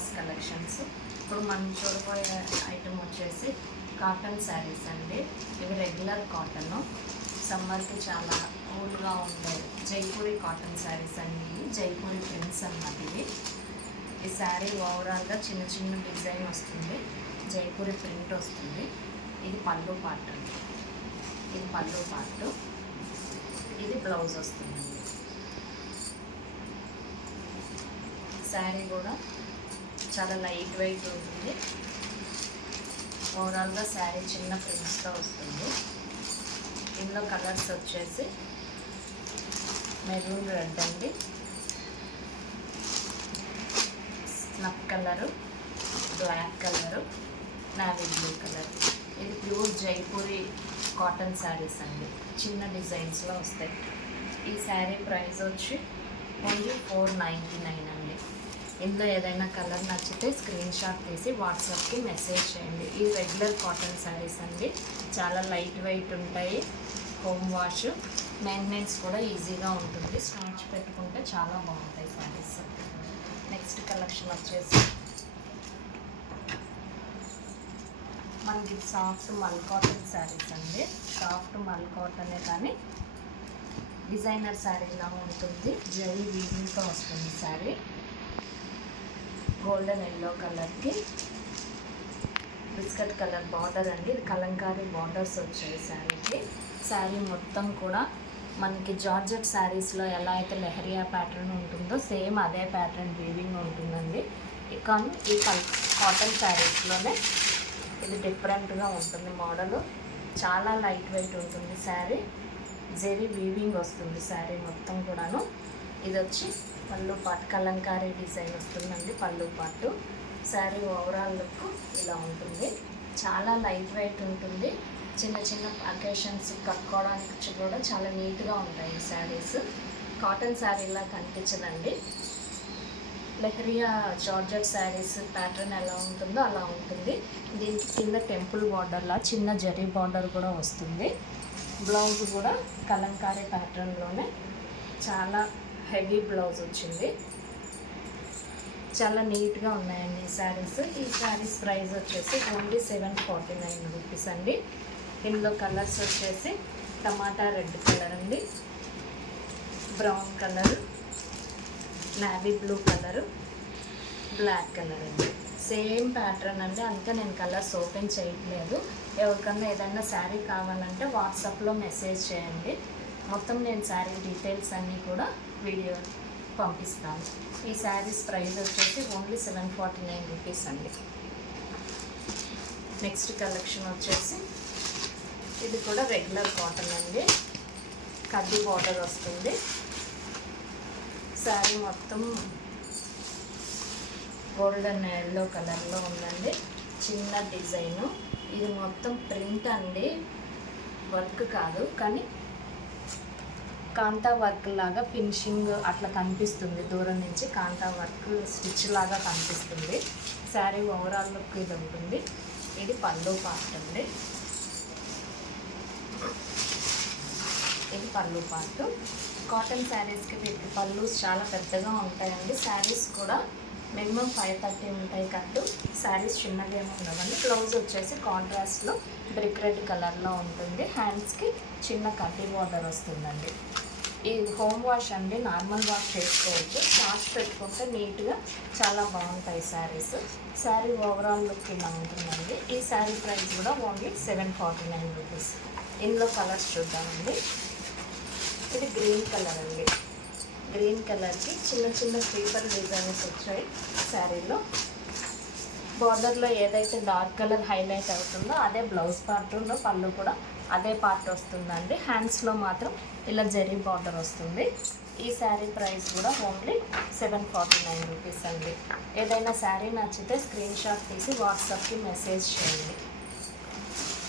Srinivas collections. ఇప్పుడు మనం చూడబోయే ఐటమ్ వచ్చేసి కాటన్ శారీస్ అండి. ఇవి రెగ్యులర్ కాటన్, సమ్మర్కి చాలా కూల్గా ఉండే జైపూరి కాటన్ శారీస్ అండి. జైపూరి ప్రింట్స్ అన్నమాట ఇవి. ఈ శారీ ఓవరాల్గా చిన్న చిన్న డిజైన్ వస్తుంది, జైపూరి ప్రింట్ వస్తుంది. ఇది పళ్ళు పార్ట్ అండి, ఇది పళ్ళు పార్ట్, ఇది బ్లౌజ్ వస్తుందండి. శారీ కూడా చాలా లైట్ వెయిట్ ఉంటుంది. ఓవరాల్గా శారీ చిన్న ప్రింట్స్తో వస్తుంది. ఇందులో కలర్స్ వచ్చేసి మెరూన్ రెడ్ అండి, snuff colour, black colour, navy blue colour. ఇది ప్యూర్ జైపూరి కాటన్ శారీస్ అండి, చిన్న డిజైన్స్లో వస్తాయి. ఈ శారీ ప్రైస్ వచ్చి ఓన్లీ 499 అండి. ఇందులో ఏదైనా కలర్ నచ్చితే స్క్రీన్ షాట్ తీసి వాట్సాప్కి మెసేజ్ చేయండి. ఈ రెగ్యులర్ కాటన్ శారీస్ అండి, చాలా లైట్ వెయిట్ ఉంటాయి. హోమ్ వాష్, మెయింటెనెన్స్ కూడా ఈజీగా ఉంటుంది. స్టార్చ్ పెట్టుకుంటే చాలా బాగుంటాయి శారీస్. నెక్స్ట్ కలెక్షన్ వచ్చేసి మనకి సాఫ్ట్ మల్ కాటన్ శారీస్ అండి. సాఫ్ట్ మల్ కాటనే కానీ డిజైనర్ శారీలా ఉంటుంది. జరీ వీవింగ్తో వస్తుంది శారీ. గోల్డెన్ ఎల్లో కలర్కి బిస్కెట్ కలర్ బార్డర్ అండి. ఇది కలంకారీ బార్డర్స్ వచ్చాయి శారీకి. శారీ మొత్తం కూడా మనకి జార్జెట్ శారీస్లో ఎలా అయితే లెహరియా ప్యాటర్న్ ఉంటుందో సేమ్ అదే ప్యాటర్న్ వీవింగ్ ఉంటుందండి. కానీ ఈ కాటన్ శారీస్లోనే ఇది డిఫరెంట్గా ఉంటుంది. మోడలు చాలా లైట్ వెయిట్ ఉంటుంది. శారీ జరీ వీవింగ్ వస్తుంది శారీ మొత్తం కూడాను. ఇది వచ్చి పళ్ళు పాటు కలంకారీ డిజైన్ వస్తుందండి. పళ్ళు పాటు శారీ ఓవరాల్ లుక్ ఇలా ఉంటుంది. చాలా లైట్ వెయిట్ ఉంటుంది. చిన్న చిన్న అకేషన్స్ కట్టుకోవడానికి కూడా చాలా నీట్గా ఉంటాయి ఈ శారీస్. కాటన్ శారీలా కనిపించదండి. లెహరియా జార్జెట్ శారీస్ ప్యాటర్న్ ఎలా ఉంటుందో అలా ఉంటుంది. దీనికి కింద టెంపుల్ బార్డర్లా చిన్న జరీ బార్డర్ కూడా వస్తుంది. బ్లౌజ్ కూడా కలంకారీ ప్యాటర్న్లోనే చాలా హెవీ బ్లౌజ్ వచ్చింది. చాలా నీట్గా ఉన్నాయండి ఈ శారీస్. ఈ శారీస్ ప్రైస్ వచ్చేసి ఓన్లీ 749 రూపీస్ అండి. ఇందులో కలర్స్ వచ్చేసి టమాటా రెడ్ కలర్ అండి, brown colour, navy blue colour, black colour అండి. సేమ్ ప్యాటర్న్ అండి, అందుకే నేను కలర్స్ ఓపెన్ చేయట్లేదు. ఎవరికన్నా ఏదైనా శారీ కావాలంటే వాట్సాప్లో మెసేజ్ చేయండి. మొత్తం నేను శారీ డీటెయిల్స్ అన్నీ కూడా వీడియో పంపిస్తాను. ఈ శారీస్ ప్రైస్ వచ్చేసి ఓన్లీ 749 రూపీస్ అండి. నెక్స్ట్ కలెక్షన్ వచ్చేసి ఇది కూడా రెగ్యులర్ కాటన్ అండి. కడ్డీ బార్డర్ వస్తుంది. శారీ మొత్తం గోల్డెన్ ఎల్లో కలర్లో ఉందండి. చిన్న డిజైను. ఇది మొత్తం ప్రింట్ అండి, వర్క్ కాదు. కానీ కాంతా వర్క్ లాగా ఫినిషింగ్ అట్లా కనిపిస్తుంది. దూరం నుంచి కాంతా వర్క్ స్టిచ్ లాగా కనిపిస్తుంది. శారీ ఓవరాల్ లుక్ ఇది ఉంటుంది. ఇది పళ్ళు పార్ట్ అండి, ఇది పళ్ళు పార్ట్. కాటన్ శారీస్కి వీటి పళ్ళు చాలా పెద్దగా ఉంటాయండి. శారీస్ కూడా మినిమం 530 ఉంటాయి కట్టు. శారీస్ చిన్నగా ఏమి ఉండవండి. బ్లౌజ్ వచ్చేసి కాంట్రాస్ట్లో బ్రిక్ రెడ్ కలర్లో ఉంటుంది. హ్యాండ్స్కి చిన్న కడ్డీ బార్డర్ వస్తుందండి. ఈ హోమ్ వాష్ అండి, నార్మల్ వాష్ చేసుకోవచ్చు. వాష్ పెట్టుకుంటే నీట్గా చాలా బాగుంటాయి శారీస్. శారీ ఓవరాల్ లుక్ ఇలా ఉంటుందండి. ఈ శారీ ప్రైస్ కూడా ఓన్లీ 749 రూపీస్. ఇందులో కలర్స్ చూద్దామండి. ఇది గ్రీన్ కలర్ అండి. గ్రీన్ కలర్కి చిన్న చిన్న స్లీపర్ డిజైన్స్ వచ్చాయి శారీలో. బార్డర్లో ఏదైతే డార్క్ కలర్ హైలైట్ అవుతుందో అదే బ్లౌజ్ పార్ట్లో పళ్ళు కూడా అదే పార్ట్ వస్తుందండి. హ్యాండ్స్లో మాత్రం ఇలా జరీ బార్డర్ వస్తుంది. ఈ శారీ ప్రైస్ కూడా ఓన్లీ 749 రూపీస్ అండి. ఏదైనా శారీ నచ్చితే స్క్రీన్ షాట్ తీసి వాట్సాప్కి మెసేజ్ చేయండి.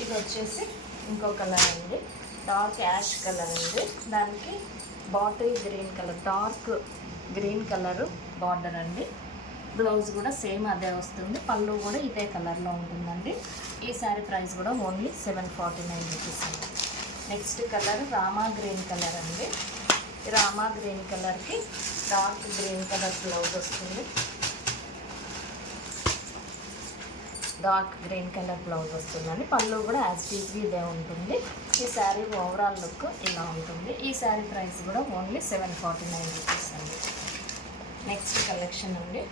ఇది వచ్చేసి ఇంకో కలర్ అండి, డార్క్ యాష్ కలర్ అండి. దానికి bottle green colour, dark green colour border అండి. బ్లౌజ్ కూడా సేమ్ అదే వస్తుంది. పళ్ళు కూడా ఇదే కలర్లో ఉంటుందండి. ఈ శారీ ప్రైస్ కూడా ఓన్లీ 749 రూపీస్ అండి. Next colour Rama green colour అండి. రామా గ్రీన్ కలర్కి డార్క్ గ్రీన్ కలర్ బ్లౌజ్ వస్తుంది. డార్క్ గ్రీన్ కలర్ బ్లౌజ్ వస్తుందండి. పళ్ళు కూడా యాజ్ టీజ్గా ఇదే ఉంటుంది. ఈ శారీ ఓవరాల్ లుక్ ఇలా ఉంటుంది. ఈ శారీ ప్రైస్ కూడా ఓన్లీ 749 రూపీస్ అండి. నెక్స్ట్ కలెక్షన్ అండి.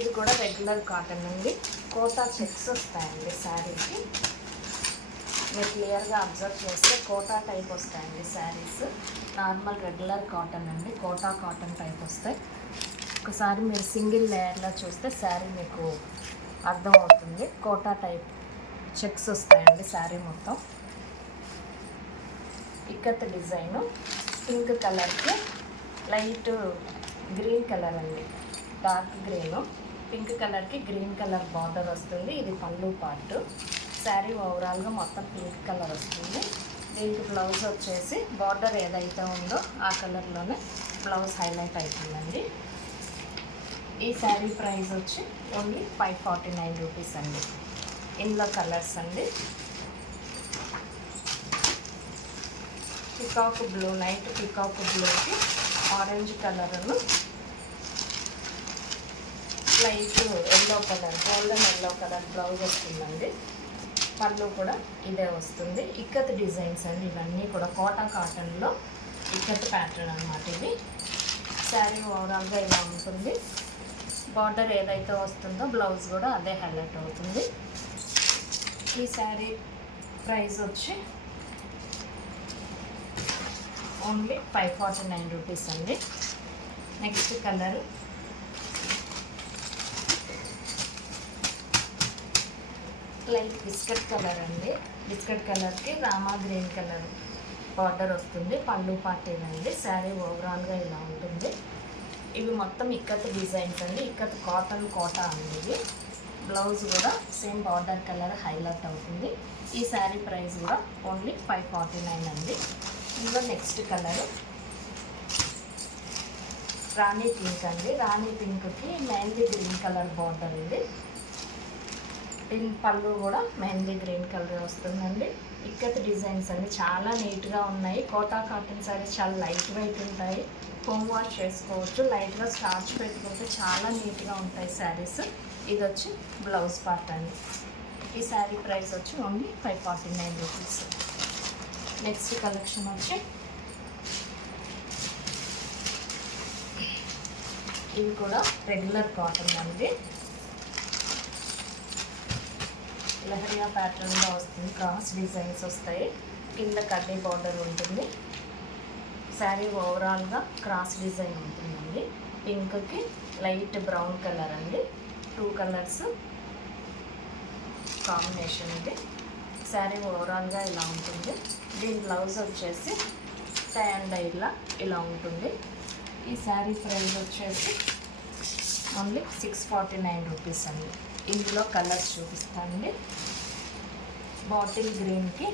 ఇది కూడా రెగ్యులర్ కాటన్ అండి. కోటా చెక్స్ వస్తాయండి శారీకి. మీరు క్లియర్గా అబ్జర్వ్ చేస్తే కోటా టైప్ వస్తాయండి శారీస్. నార్మల్ రెగ్యులర్ కాటన్ అండి, కోటా కాటన్ టైప్ వస్తాయి. ఒకసారి మీరు సింగిల్ లేయర్లో చూస్తే శారీ మీకు అర్థమవుతుంది. కోటా టైప్ చెక్స్ వస్తాయండి శారీ మొత్తం. ఇక్కత్ డిజైను పింక్ కలర్కి లైట్ గ్రీన్ కలర్ అండి, డార్క్ గ్రీను పింక్ కలర్కి గ్రీన్ కలర్ బార్డర్ వస్తుంది. ఇది పళ్ళు పార్ట్. శారీ ఓవరాల్గా మొత్తం పింక్ కలర్ వస్తుంది. దీనికి బ్లౌజ్ వచ్చేసి బార్డర్ ఏదైతే ఉందో ఆ కలర్లోనే బ్లౌజ్ హైలైట్ అవుతుందండి. ఈ శారీ ప్రైస్ వచ్చి ఓన్లీ 549 రూపీస్ అండి. ఇందులో కలర్స్ అండి. పికాక్ బ్లూ, లైట్ పికాక్ బ్లూకి ఆరెంజ్ కలర్ను light yellow colour, golden yellow colour blouse వస్తుందండి. పళ్ళు కూడా ఇదే వస్తుంది. ఇక్కత్ డిజైన్స్ అండి ఇవన్నీ కూడా కోటా కాటన్లో ఇక్కత్ ప్యాటర్న్ అనమాట. ఇది శారీ ఓవరాల్గా ఇలా ఉంటుంది. బార్డర్ ఏదైతే వస్తుందో బ్లౌజ్ కూడా అదే హైలైట్ అవుతుంది. ఈ శారీ ప్రైస్ వచ్చి ఓన్లీ 549 రూపీస్ అండి. Next colour light biscuit colour అండి. బిస్కెట్ కలర్కి రామా గ్రీన్ కలర్ బార్డర్ వస్తుంది. పళ్ళు పార్ట్ ఇదండి. శారీ ఓవరాల్గా ఇలా ఉంటుంది. ఇవి మొత్తం ఇక్కత్ డిజైన్స్ అండి. ఇక్కత్ కాటన్ కోటా అండి. ఇది బ్లౌజ్ కూడా సేమ్ బార్డర్ కలర్ హైలైట్ అవుతుంది. ఈ శారీ ప్రైస్ కూడా ఓన్లీ 549 అండి. ఇందులో నెక్స్ట్ కలర్ రాణి పింక్ అండి. రాణి పింక్కి మెహందీ గ్రీన్ కలర్ బార్డర్ ఇది. పళ్ళు కూడా మెహందీ గ్రీన్ కలర్ వస్తుందండి. ఇక్కత్ డిజైన్స్ అండి, చాలా నీట్గా ఉన్నాయి. కోటా కాటన్ శారీస్ చాలా లైట్ వెయిట్ ఉంటాయి. హోమ్ వాష్ చేసుకోవచ్చు. లైట్గా స్టార్చ్ పెట్టుకుంటే చాలా నీట్గా ఉంటాయి శారీస్. ఇది వచ్చి బ్లౌజ్ పార్ట్ అండి. ఈ శారీ ప్రైస్ వచ్చి ఓన్లీ 549 రూపీస్. నెక్స్ట్ కలెక్షన్ వచ్చి ఇవి కూడా రెగ్యులర్ కాటన్ అండి. లహరియా ప్యాటర్న్లో వస్తుంది. క్రాస్ డిజైన్స్ వస్తాయి. కింద కడ్డీ బార్డర్ ఉంటుంది. శారీ ఓవరాల్గా క్రాస్ డిజైన్ ఉంటుందండి. పింక్కి లైట్ బ్రౌన్ కలర్ అండి. 2 కలర్స్ కాంబినేషన్ ఇది. శారీ ఓవరాల్గా ఇలా ఉంటుంది. దీని బ్లౌజ్ వచ్చేసి టై అండ్ డైలా ఇలా ఉంటుంది. ఈ శారీ ప్రైస్ వచ్చేసి ఓన్లీ 649 రూపీస్ అండి. ఇందులో కలర్స్ చూపిస్తానండి. బాటిల్ గ్రీన్కి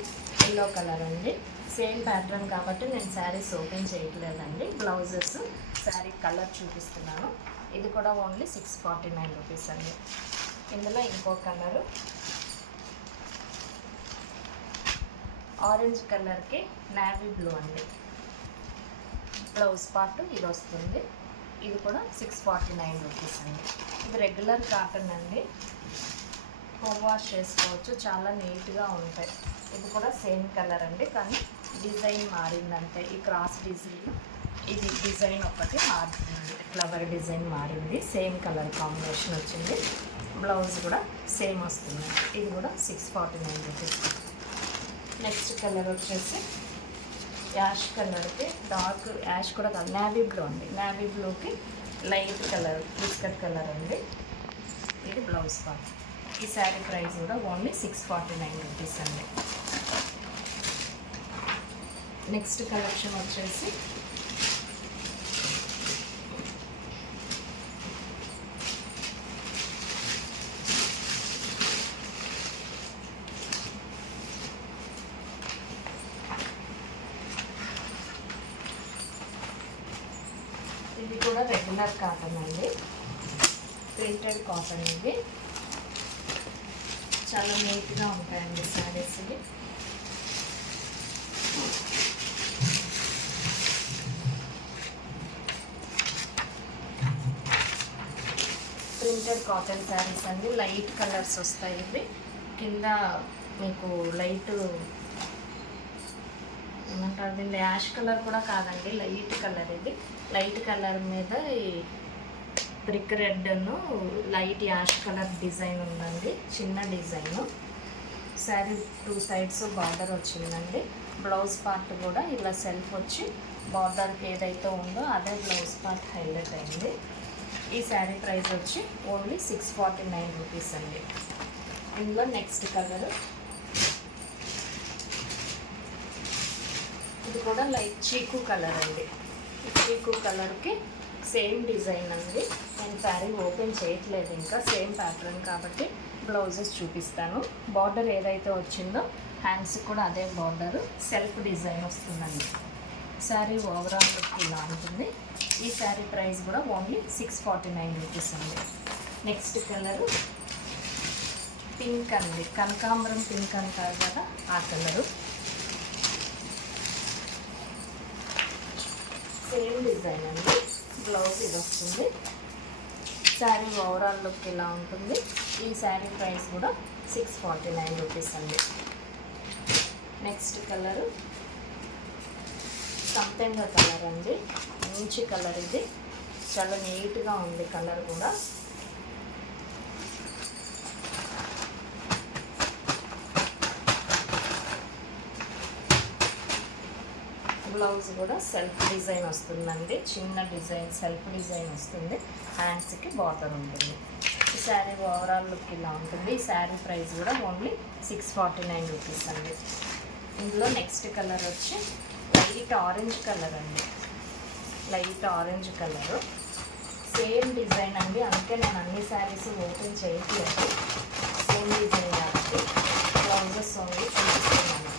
ఎల్లో కలర్ అండి. సేమ్ ప్యాటర్న్ కాబట్టి నేను శారీస్ ఓపెన్ చేయట్లేదండి. బ్లౌజెస్ శారీ కలర్ చూపిస్తున్నాను. ఇది కూడా ఓన్లీ 649 రూపీస్ అండి. ఇందులో ఇంకో కలరు ఆరెంజ్ కలర్కి నేవీ బ్లూ అండి. బ్లౌజ్ పార్ట్ ఇది వస్తుంది. ఇది కూడా 649 రూపీస్ అండి. ఇది రెగ్యులర్ కాటన్ అండి. హోమ్ వాష్ చేసుకోవచ్చు. చాలా నీట్గా ఉంటాయి. ఇది కూడా సేమ్ కలర్ అండి, కానీ డిజైన్ మారిందంటే ఈ క్రాస్ డిజైన్, ఇది డిజైన్ ఒకటి మారుతుంది. ఫ్లవర్ డిజైన్ మారింది. సేమ్ కలర్ కాంబినేషన్ వచ్చింది. బ్లౌజ్ కూడా సేమ్ వస్తుంది. ఇది కూడా 649 రూపీస్. నెక్స్ట్ కలర్ వచ్చేసి యాష్ కలర్కి డార్క్ యాష్ కూడా కాదు, నేవీ బ్లూ అండి. నేవీ బ్లూకి లైట్ కలర్ బిస్కెట్ కలర్ అండి. ఇది బ్లౌజ్ పార్ట్. ఈ శారీ ప్రైస్ కూడా ఓన్లీ 649 రూపీస్ అండి. నెక్స్ట్ కలెక్షన్ వచ్చేసి ఇది కూడా రెగ్యులర్ కాటన్ అండి. ప్రింటెడ్ కాటన్ ఇది. చాలా నీట్గా ఉంటాయండి శారీస్ ఇవి. ప్రింటెడ్ కాటన్ శారీస్ అండి. లైట్ కలర్స్ వస్తాయి ఇవి. కింద మీకు లైట్ ఏమంటారు దీన్ని, యాష్ కలర్ కూడా కాదండి, లైట్ కలర్. ఇది లైట్ కలర్ మీద ఈ బ్రిక్ రెడ్ను లైట్ యాష్ కలర్ డిజైన్ ఉందండి, చిన్న డిజైను. శారీ 2 సైడ్స్ బార్డర్ వచ్చిందండి. బ్లౌజ్ పార్ట్ కూడా ఇలా సెల్ఫ్ వచ్చి బార్డర్కి ఏదైతే ఉందో అదే బ్లౌజ్ పార్ట్ హైలైట్ అయింది. ఈ శారీ ప్రైస్ వచ్చి ఓన్లీ 649 రూపీస్ అండి. ఇందులో నెక్స్ట్ కలర్, ఇది కూడా లైట్ చీకు కలర్ అండి. చీకు కలర్కి సేమ్ డిజైన్ అండి. నేను శారీ ఓపెన్ చేయట్లేదు ఇంకా, సేమ్ ప్యాటర్న్ కాబట్టి బ్లౌజెస్ చూపిస్తాను. బార్డర్ ఏదైతే వచ్చిందో హ్యాండ్స్ కూడా అదే బార్డర్, సెల్ఫ్ డిజైన్ వస్తుందండి. శారీ ఓవరాల్ లుక్ ఇలా ఉంటుంది. ఈ శారీ ప్రైస్ కూడా ఓన్లీ 649 రూపీస్ అండి. నెక్స్ట్ కలరు పింక్ అండి, కనకాంబరం పింక్ అంటారు కదా ఆ కలరు. సేమ్ డిజైన్ అండి. బ్లౌజ్ ఇది వస్తుంది. శారీ ఓవరాల్ లుక్ ఇలా ఉంటుంది. ఈ శారీ ప్రైస్ కూడా 649 రూపీస్ అండి. నెక్స్ట్ కలరు సంపెంగ కలర్ అండి, మంచి కలర్. ఇది చాలా నీట్గా ఉంది కలర్ కూడా. బ్లౌజ్ కూడా సెల్ఫ్ డిజైన్ వస్తుందండి, చిన్న డిజైన్ సెల్ఫ్ డిజైన్ వస్తుంది. హ్యాండ్స్కి బార్డర్ ఉంటుంది. ఈ శారీ ఓవరాల్ లుక్ ఇలా ఉంటుంది. ఈ శారీ ప్రైస్ కూడా ఓన్లీ 649 రూపీస్ అండి. ఇందులో నెక్స్ట్ కలర్ వచ్చి లైట్ ఆరెంజ్ కలర్ అండి, light orange colour. Same design అండి, అందుకే నేను అన్ని శారీస్ ఓపెన్ చేయట్లేదు. సేమ్ డిజైన్ కాబట్టి బ్లౌజెస్ ఓన్లీ చూపిస్తున్నాను.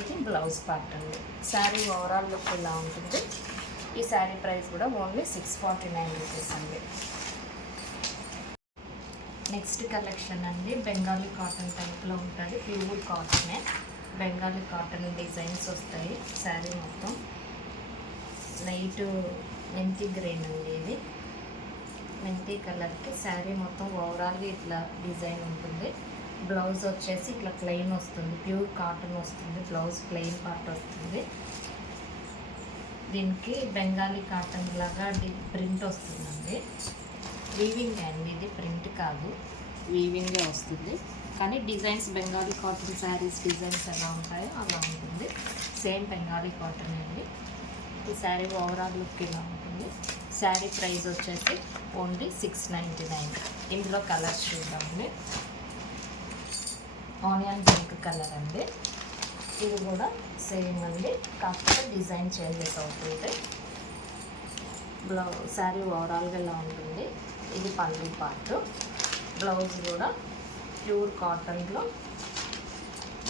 ఇది బ్లౌజ్ పార్ట్ అండి. శారీ ఓవరాల్ లుక్ ఇలా ఉంటుంది. ఈ శారీ ప్రైస్ కూడా ఓన్లీ 649 రూపీస్ అండి. నెక్స్ట్ కలెక్షన్ అండి, బెంగాలీ కాటన్ టైప్లో ఉంటుంది. ప్యూర్ కాటనే, బెంగాలీ కాటన్ డిజైన్స్ వస్తాయి. శారీ మొత్తం లైట్ మెంతి గ్రీన్ అండి. ఇది మెంతి కలర్కి శారీ మొత్తం ఓవరాల్గా ఇట్లా డిజైన్ ఉంటుంది. బ్లౌజ్ వచ్చేసి ఇట్లా ప్లెయిన్ వస్తుంది, ప్యూర్ కాటన్ వస్తుంది. బ్లౌజ్ ప్లెయిన్ పార్ట్ వస్తుంది. దీనికి బెంగాలీ కాటన్ లాగా ప్రింట్ వస్తుందండి. వీవింగ్ అండి, ఇది ప్రింట్ కాదు, వీవింగే వస్తుంది. కానీ designs Bengali cotton saris designs ఎలా ఉంటాయో అలా ఉంటుంది. సేమ్ బెంగాలీ కాటన్ అండి. ఈ శారీ ఓవరాల్ లుక్ ఇలా ఉంటుంది. శారీ ప్రైస్ వచ్చేసి ఓన్లీ 699. ఇందులో కలర్స్ చూద్దామండి. ఆనియన్ పింక్ కలర్ అండి. ఇది కూడా సేమ్ అండి, కాకపోతే డిజైన్ చేంజెస్ అవుతుంది. శారీ ఓవరాల్గా ఇలా ఉంటుంది. ఇది పళ్ళు పార్ట్. బ్లౌజ్ కూడా ప్యూర్ కాటన్లో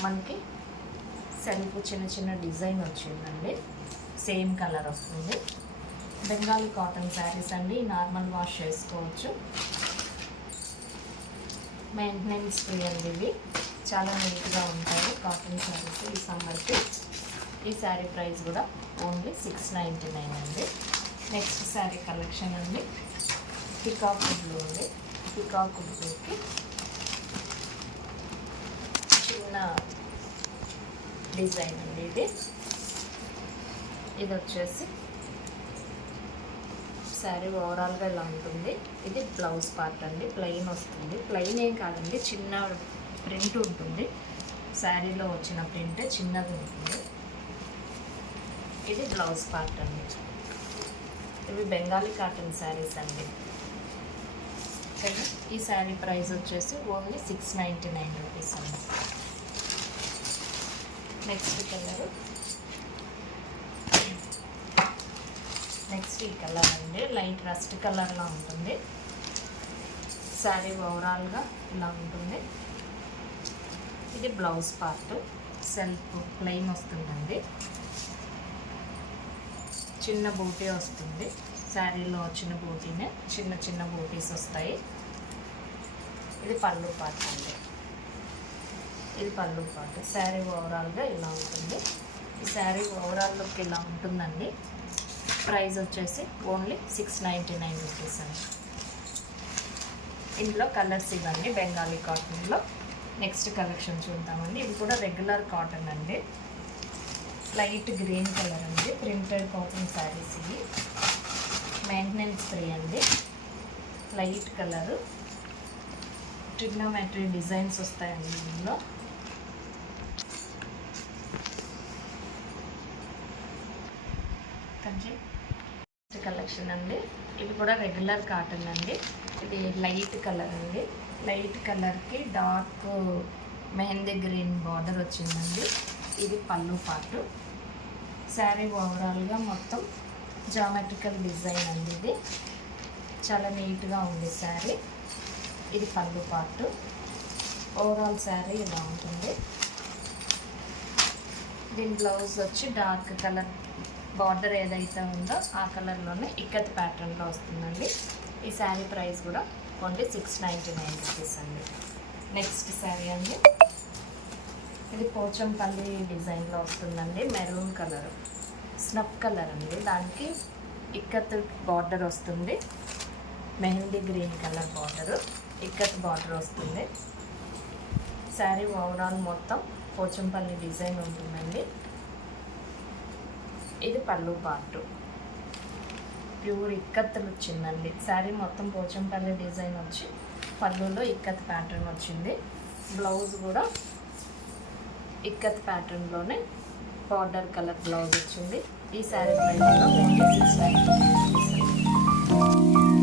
మనకి సెల్ఫ్ చిన్న చిన్న డిజైన్ వచ్చిందండి. సేమ్ కలర్ వస్తుంది. బెంగాలీ కాటన్ శారీస్ అండి, నార్మల్ వాష్ చేసుకోవచ్చు. మెయింటెనెన్స్ ఫ్రీ అండి. ఇవి చాలా నీట్గా ఉంటాయి కాటన్ శారీస్ ఈ సమ్మర్కి. ఈ శారీ ప్రైస్ కూడా ఓన్లీ 699 అండి. నెక్స్ట్ శారీ కలెక్షన్ అండి, పికాక్ బ్లూ అండి. పికాక్ బ్లూకి చిన్న డిజైన్ అండి. ఇది వచ్చేసి శారీ ఓవరాల్గా ఇలా ఉంటుంది. ఇది బ్లౌజ్ పార్ట్ అండి, ప్లెయిన్ వస్తుంది. ప్లెయిన్ ఏం కాదండి, చిన్న ప్రింట్ ఉంటుంది. శారీలో వచ్చిన ప్రింట్ చిన్నది ఉంటుంది. ఇది బ్లౌజ్ పార్ట్ అండి. ఇవి బెంగాలీ కాటన్ శారీస్ అండి. ఓకేనా, ఈ శారీ ప్రైస్ వచ్చేసి ఓన్లీ 699 రూపీస్ అండి. నెక్స్ట్ కలర్, నెక్స్ట్ ఈ కలర్ అండి, లైట్ రస్ట్ కలర్లో ఉంటుంది. శారీ ఓవరాల్గా ఇలా ఉంటుంది. ఇది బ్లౌజ్ పార్ట్, సెల్ఫ్ ప్లెయిన్ వస్తుందండి. చిన్న బూటీ వస్తుంది. శారీలో వచ్చిన బూటీనే చిన్న చిన్న బూటీస్ వస్తాయి. ఇది పళ్ళు పార్ట్ అండి. ఇది పళ్ళు పార్ట్. శారీ ఓవరాల్గా ఇలా ఉంటుంది. ఈ శారీ ఓవరాల్ లుక్ ఇలా ఉంటుందండి. ప్రైస్ వచ్చేసి ఓన్లీ 699 రూపీస్ అండి. ఇందులో కలర్స్ ఇవ్వండి బెంగాలీ కాటన్లో. నెక్స్ట్ కలెక్షన్ చూద్దామండి. ఇది కూడా రెగ్యులర్ కాటన్ అండి, లైట్ గ్రీన్ కలర్ అండి, ప్రింటెడ్ కాటన్ శారీస్ ఇవి. మెయింటెనెన్స్ ఫ్రీ అండి, లైట్ కలరు, ట్రిగ్నోమెట్రీ డిజైన్స్ వస్తాయండి ఇందులో. కలెక్షన్ అండి, ఇది కూడా రెగ్యులర్ కాటన్ అండి. ఇది లైట్ కలర్ అండి, లైట్ కలర్కి డార్క్ మెహందీ గ్రీన్ బార్డర్ వచ్చిందండి. ఇది పళ్ళు పార్ట్. శారీ ఓవరాల్గా మొత్తం జామెట్రికల్ డిజైన్ అండి. ఇది చాలా నీట్గా ఉంది శారీ. ఇది పళ్ళు పార్ట్. ఓవరాల్ శారీ ఇలా ఉంటుంది. దీని బ్లౌజ్ వచ్చి డార్క్ కలర్ బార్డర్ ఏదైతే ఉందో ఆ కలర్లోనే ఇక్కత్ ప్యాటర్న్లో వస్తుందండి. ఈ శారీ ప్రైస్ కూడా ఓన్లీ 699 రూపీస్ అండి. నెక్స్ట్ శారీ అండి, ఇది పోచంపల్లి డిజైన్లో వస్తుందండి. మెరూన్ కలర్, స్నఫ్ కలర్ అండి. దానికి ఇక్కత్ బార్డర్ వస్తుంది, mehndi green colour border, ikat border వస్తుంది. శారీ ఓవరాల్ మొత్తం పోచంపల్లి డిజైన్ ఉంటుందండి. ఇది పళ్ళు పార్ట్, ప్యూర్ ఇక్కత్తులు వచ్చిందండి. శారీ మొత్తం పోచంపల్లి డిజైన్ వచ్చి పళ్ళులో ఇక్కత్ ప్యాటర్న్ వచ్చింది. బ్లౌజ్ కూడా ఇక్కత్ ప్యాటర్న్లోనే బార్డర్ కలర్ బ్లౌజ్ వచ్చింది. ఈ శారీ ప్రైస్లో 699 రూపీస్.